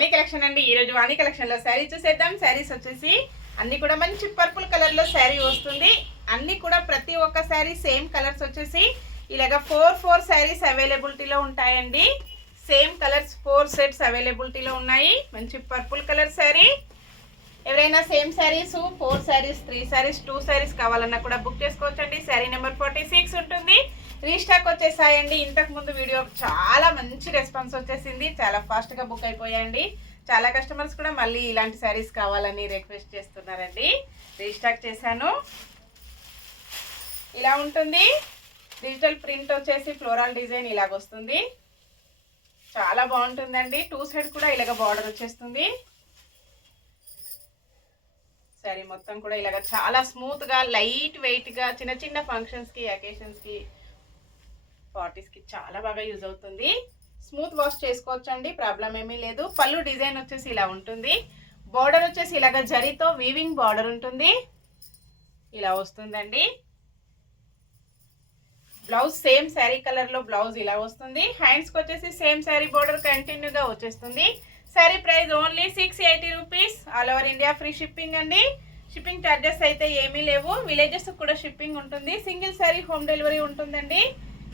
వాణి collection అండి. ఈరోజు వాణి కలెక్షన్లో శారీ చూసేద్దాం. శారీస్ వచ్చేసి అన్నీ కూడా మంచి పర్పుల్ కలర్లో శారీ వస్తుంది. అన్నీ కూడా ప్రతి ఒక్క శారీ సేమ్ కలర్స్ వచ్చేసి ఇలాగా 4 శారీస్ అవైలబిలిటీలో ఉంటాయండి. సేమ్ కలర్స్ 4 సెట్స్ అవైలబిలిటీలో ఉన్నాయి. మంచి పర్పుల్ కలర్ శారీ. ఎవరైనా సేమ్ శారీస్ 4 శారీస్ 3 శారీస్ 2 శారీస్ కావాలన్నా కూడా బుక్ చేసుకోవచ్చండి. శారీ నెంబర్ 46 ఉంటుంది. రీస్టాక్ వచ్చేసాయండి. ఇంతకు ముందు వీడియో చాలా మంచి రెస్పాన్స్ వచ్చేసింది. చాలా ఫాస్ట్గా బుక్ అయిపోయాయండి. చాలా కస్టమర్స్ కూడా మళ్ళీ ఇలాంటి శారీస్ కావాలని రిక్వెస్ట్ చేస్తున్నారండి. రీస్టాక్ చేశాను. ఇలా ఉంటుంది. డిజిటల్ ప్రింట్ వచ్చేసి ఫ్లోరల్ డిజైన్ ఇలాగ వస్తుంది. చాలా బాగుంటుందండి. 2 సైడ్ కూడా ఇలాగ బార్డర్ వచ్చేస్తుంది. శారీ మొత్తం కూడా ఇలాగ చాలా స్మూత్గా లైట్ వెయిట్గా చిన్న చిన్న ఫంక్షన్స్కి అకేషన్స్కి పార్టీస్కి చాలా బాగా యూజ్ అవుతుంది. స్మూత్ వాష్ చేసుకోవచ్చండి, ప్రాబ్లం ఏమీ లేదు. పళ్ళు డిజైన్ వచ్చేసి ఇలా ఉంటుంది. బార్డర్ వచ్చేసి ఇలాగ జరీతో వీవింగ్ బార్డర్ ఉంటుంది. ఇలా వస్తుందండి. బ్లౌజ్ సేమ్ శారీ కలర్లో బ్లౌజ్ ఇలా వస్తుంది. హ్యాండ్స్కి వచ్చేసి సేమ్ శారీ బార్డర్ కంటిన్యూగా వచ్చేస్తుంది. Sari price only 680 rupees. All over India free shipping అండి. షిప్పింగ్ ఛార్జెస్ అయితే ఏమీ లేవు. విలేజెస్ కూడా షిప్పింగ్ ఉంటుంది. సింగిల్ శారీ హోమ్ డెలివరీ ఉంటుందండి.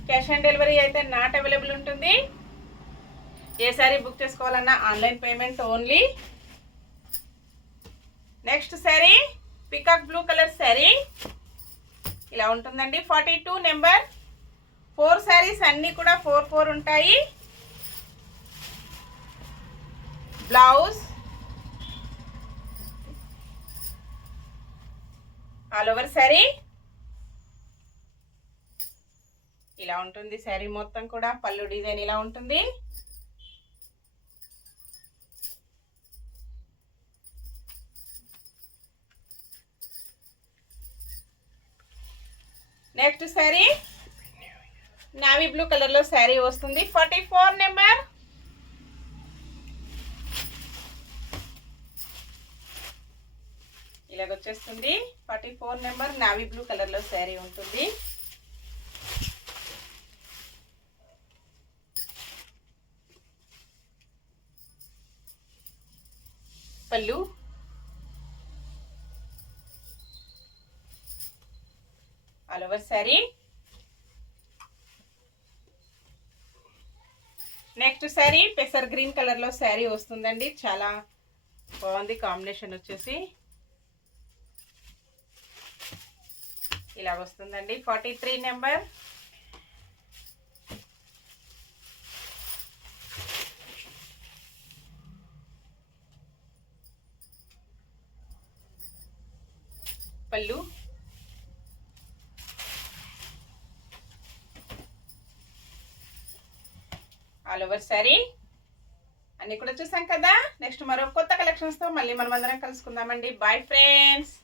క్యాష్ ఆన్ డెలివరీ అయితే నాట్ అవైలబుల్ ఉంటుంది. ఏ శారీ బుక్ చేసుకోవాలన్నా online payment only. Next sari peacock blue colour sari ఇలా ఉంటుందండి. 42 నెంబర్. 4 శారీస్ అన్నీ కూడా 4 ఉంటాయి. బ్లౌజ్ ఆల్ ఓవర్ శారీ ఇలా ఉంటుంది. శారీ మొత్తం కూడా పళ్ళు డిజైన్ ఇలా ఉంటుంది. నెక్స్ట్ శారీ నావీ బ్లూ కలర్లో శారీ వస్తుంది. 44 నెంబర్. ఇలాగొచ్చేస్తుంది. 44 నెంబర్ నావీ బ్లూ కలర్లో శారీ ఉంటుంది. పళ్ళు all over sari. Next sari పెసర్ గ్రీన్ కలర్లో శారీ వస్తుందండి. చాలా బాగుంది కాంబినేషన్ వచ్చేసి. ఇలా వస్తుందండి. 43 నెంబర్. పళ్ళు ఆల్ ఓవర్ శారీ. అన్ని కూడా చూసాం కదా. నెక్స్ట్ మరో కొత్త కలెక్షన్స్తో మళ్ళీ మనం అందరం కలుసుకుందామండి. Bye friends.